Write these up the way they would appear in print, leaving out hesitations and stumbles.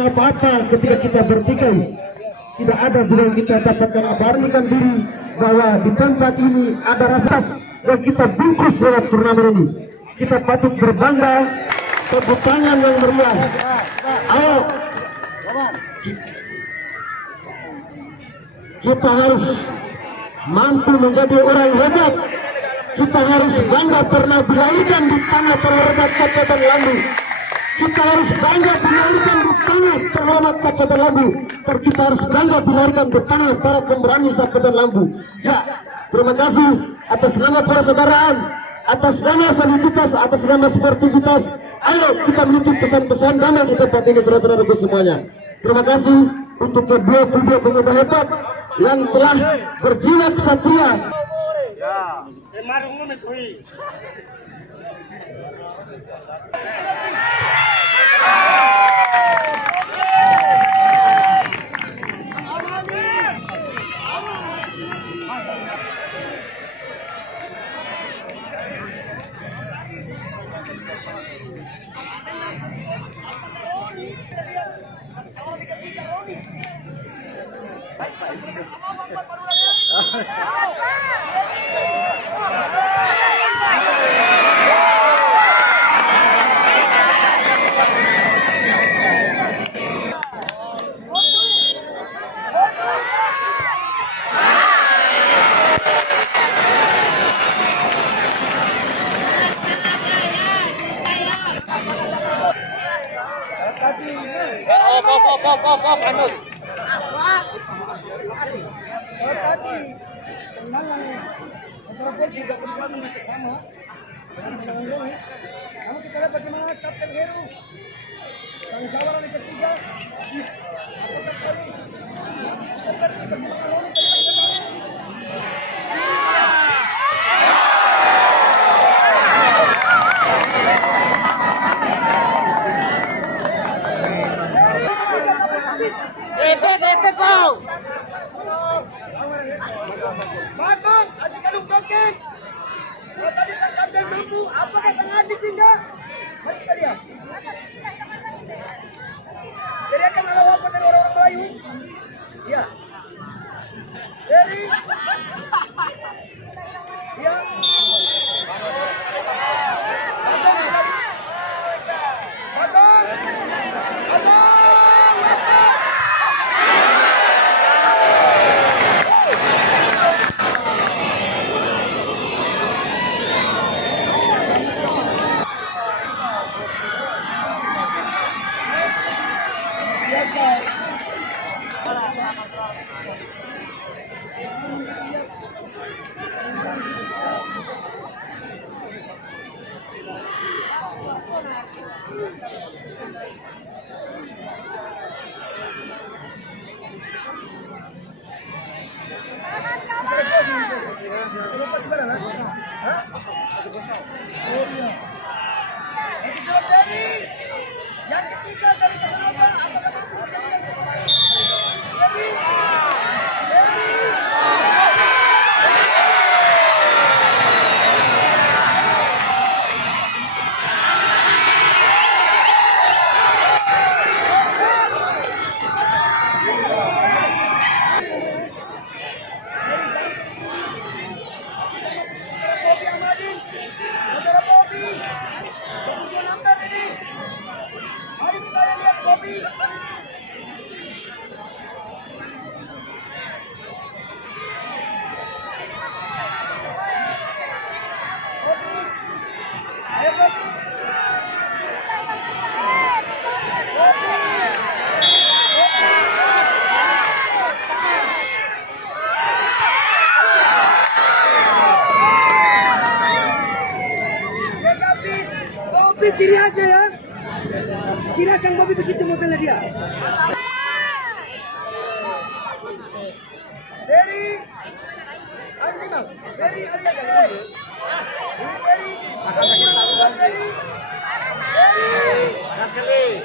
apa-apa ketika kita bertikai. Tidak ada bila kita dapatkan abadikan diri bahwa di tempat ini ada rasa dan kita bungkus lewat turnamen ini. Kita patut berbangga, tepuk tangan yang meriah. Ayo, kita harus mampu menjadi orang hebat. Kita harus bangga pernah dilahirkan di tanah terhormat Kabupaten Lambu. Kita harus bangga dilahirkan di tanah terhormat Kabupaten Lambu. Kita harus bangga dilahirkan di tanah para pemberani Kabupaten Lambu. Ya, terima kasih atas nama persaudaraan, atas nama soliditas, atas nama sportivitas. Ayo kita menitip pesan-pesan damai di tempat ini, saudara-saudaraku semuanya. Terima kasih untuk kedua pemuda hebat yang telah berjiwa kesatria. Tadi tendangan antara polisi juga kesempatan sama dengan tendangan Loni. Namun kita lihat bagaimana Kapten Heru sang jawara di ketiga. Apakah kali seperti bagaimana Loni tadi Bakong, adik kandung token. Kalau tadi sang kapten mampu, apakah sang adik bisa? Mari kita lihat. Jadi akan ada wafat dari orang-orang Melayu. Ya. Jadi. Ya. Bakong. Yang ketiga dari Casanova, apakah mampu menjadi yang ketiga? Ciri khasnya ya, ciri khas yang Bobby begitu modelnya dia. Dari Andi Mas, dari Alias dari panas sekali.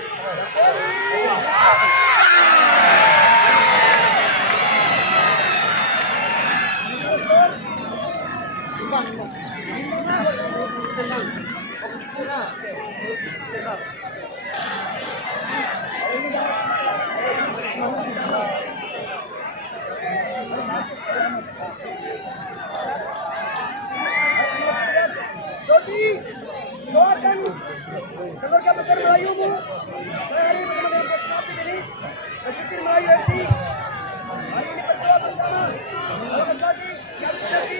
Tenang. Dodi, doakan keluarga besar Melayumu. Saya hari ini bersama dengan Bos Kapit ini, Pesisir Melayu FC. Hari ini berdoa bersama. Selamat pagi, Yazid Nadi.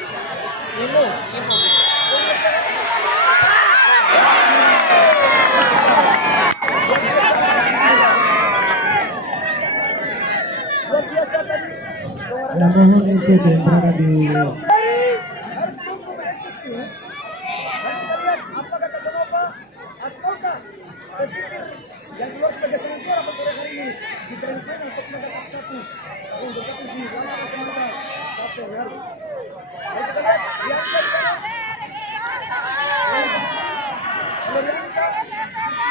Luar biasa tadi. Lamongan itu berada di Harus tunggu BSPS ini. Dan kita lihat apakah Casanova ataukah pesisir yang keluar sebagai sementara pada sore hari ini di grand final untuk mendapat satu untuk satu di lapangan sementara sampai hari. Mari kita lihat Riansa di sana. Kalau Riansa dari sana.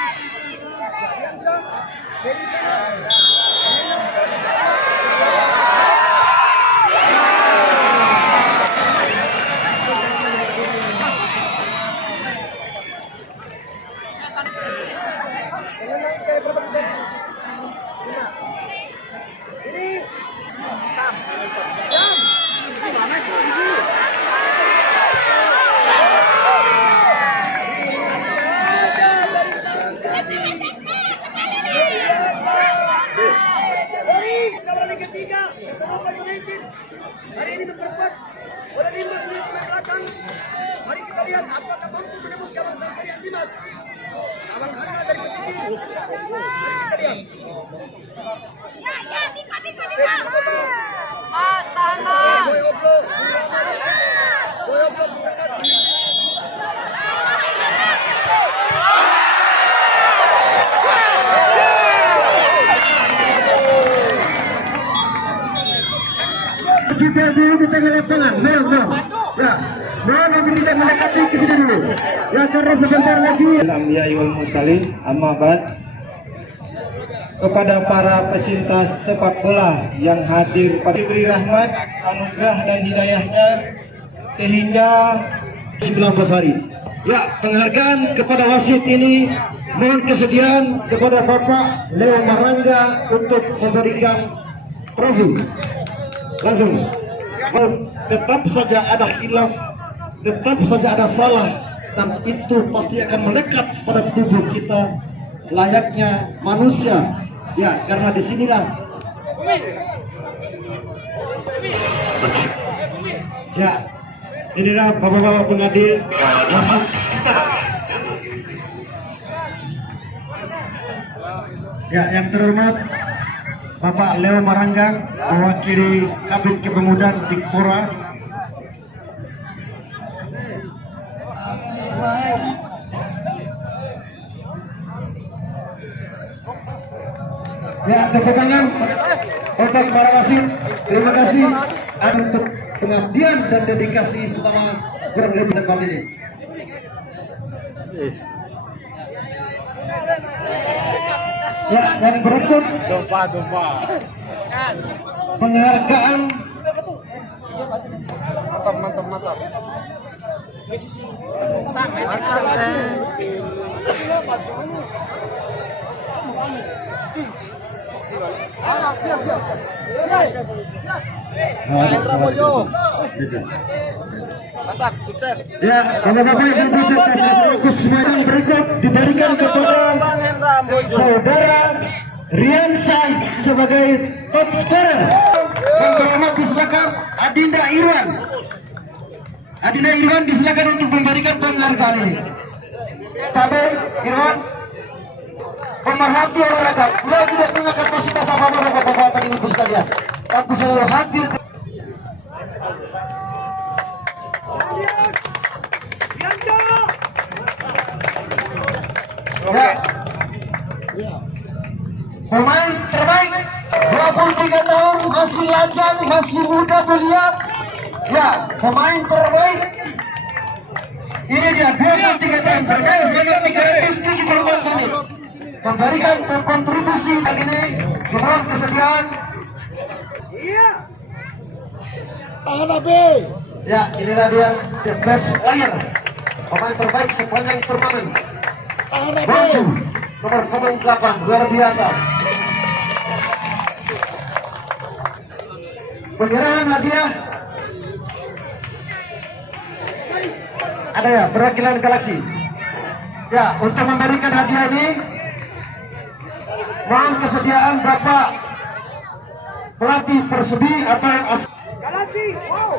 Hari ini memperkuat bola 5 menit belakang. Mari kita lihat apakah mampu menembus gawang Safarian Dimas. Abang Hana dari pesisir. Mari kita lihat. kita dulu di tengah lapangan. Ya, nanti kita mendekati ke sini dulu. Ya, karena sebentar lagi. Al-Anbiya wal Mursalin, amma ba'd. Kepada para pecinta sepak bola yang hadir pada diberi rahmat, anugerah dan hidayahnya sehingga 19 hari. Ya, penghargaan kepada wasit ini mohon kesediaan kepada Bapak Leo Marangga untuk memberikan trofi. Langsung. Tetap saja ada khilaf, tetap saja ada salah, dan itu pasti akan melekat pada tubuh kita layaknya manusia. Ya, karena disinilah ya, inilah bapak-bapak pengadil. Ya, yang terhormat Bapak Leo Maranggang, mewakili Kabin Kepemudaan Dikpora. Ya, tepuk tangan untuk para wasit. Terima kasih untuk pengabdian dan dedikasi selama kurang lebih tempat ini. Ya, dan berikut penghargaan Mantap. Mantap, sukses. Ya, bapak-bapak yang berikut semuanya berikut diberikan kepada saudara Riansa sebagai top scorer. Yang terhormat disilakan Adinda Irwan. Adinda Irwan disilakan untuk memberikan penghargaan ini. Tabel Irwan, pemerhati olahraga. Beliau tidak punya kapasitas apa-apa bapak-bapak ibu sekalian, tapi selalu hadir. Ya. Pemain terbaik 23 tahun, masih lajang, masih muda beliau. Ya, pemain terbaik. Ini dia 23 tahun, bermain sebanyak 374 kali. Memberikan kontribusi kali ini. Mohon kesediaan. Iya. Tahan B. Ya, inilah dia the best player, pemain terbaik sepanjang turnamen. Baju nomor 8 luar biasa. penyerahan hadiah. Ada ya perwakilan Galaksi. Ya, untuk memberikan hadiah ini mohon kesediaan Bapak pelatih Persebi atau Galaksi, wow.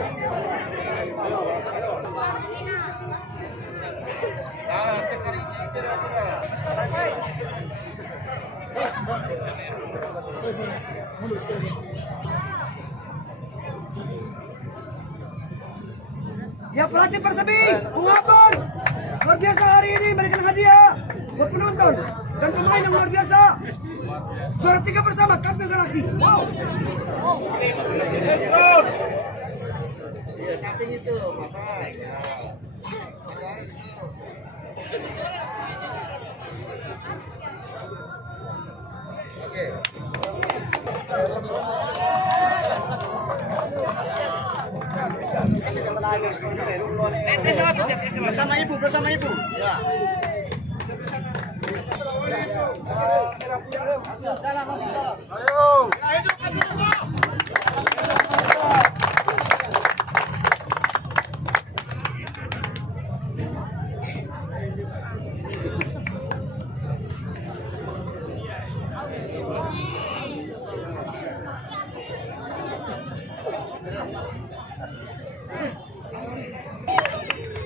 Ya pelatih Persebi, Bung luar biasa hari ini memberikan hadiah buat penonton dan pemain yang luar biasa. Juara 3 bersama Kampion Galaksi. Wow. Iya, samping itu, Bapak. Ya. Oke. Bersama ibu, bersama ibu. Ya. Ayo.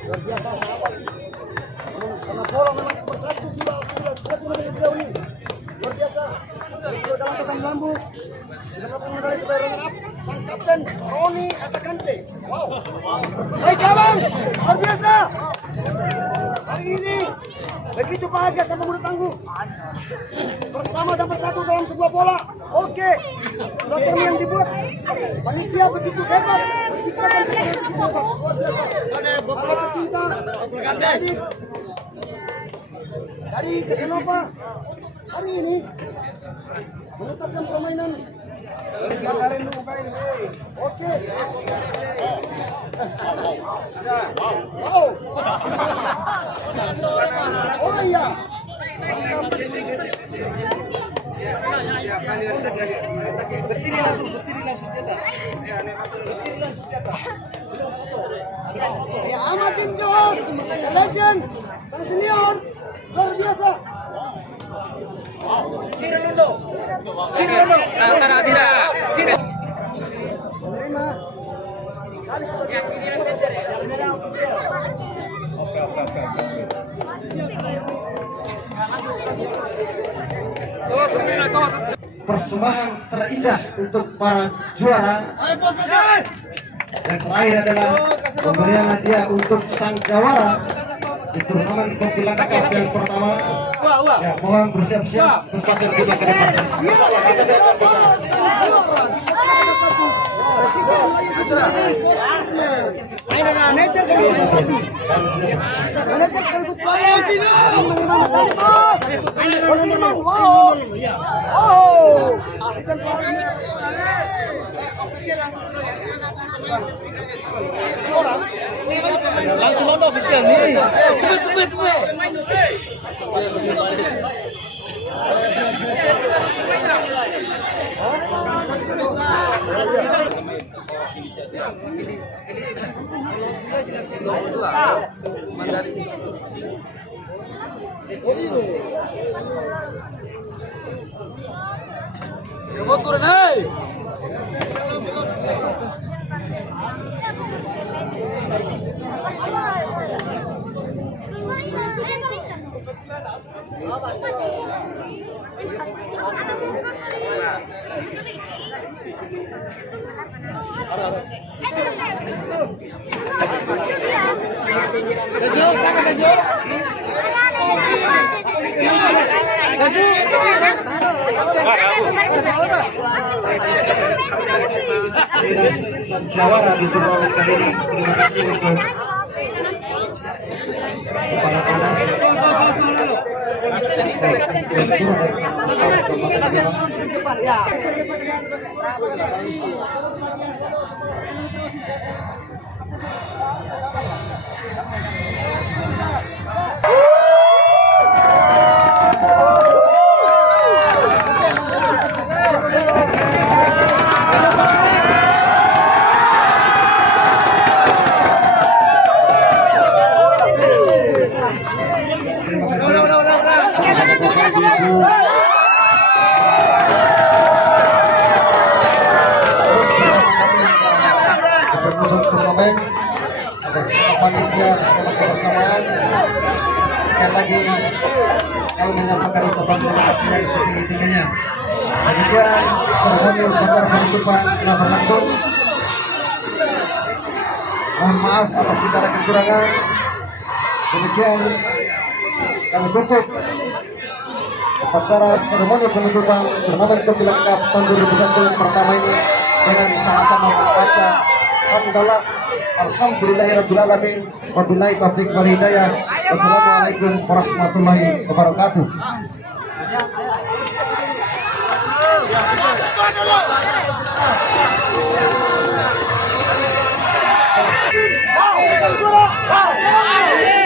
Luar biasa sahabat. Karena bola memang bersatu jiwa beliau ini. Luar biasa. Beliau dalam tekan lambu. Mendapatkan medali sebagai runner up sang kapten Roni Atakante. Wow. Baik kawan, luar biasa. Hari ini begitu bahagia sama mulut tangguh. Bersama dan bersatu dalam sebuah bola. Oke. Platform yang dibuat panitia begitu hebat. Menciptakan luar biasa. Bapak tercinta dari Casanova hari ini menuntaskan permainan. Oke. Wow. Oh iya. Berdiri langsung senjata. Ya Ahmad Tim Jos, legend, sang senior, luar biasa. Cirelondo. Menerima kali sebagai persembahan terindah untuk para juara. Yang terakhir adalah pemberian hadiah untuk sang jawara di turnamen Kompilan Cup yang pertama. Ya, mohon bersiap-siap berpakaian kita ke depan. Manajer sekaligus pelatih. Wow. Oh, asisten pelatih. Langsung nonton official nih. Tunggu. Turun, hey. Jawara di turnamen kali ini. Terima kasih untuk kepala panas. panitia dalam kebersamaan. Sekali lagi kami menyampaikan ucapan terima kasih yang setinggi-tingginya. Demikian seremoni upacara penutupan telah berlangsung. Mohon maaf atas segala kekurangan. Demikian kami tutup upacara seremoni penutupan turnamen Kopilang Cup tahun 2021 pertama ini dengan sama-sama membaca hamdalah alhamdulillahirabbil alamin wabillahi taufiq wal hidayah. Wassalamualaikum warahmatullahi wabarakatuh. Wow!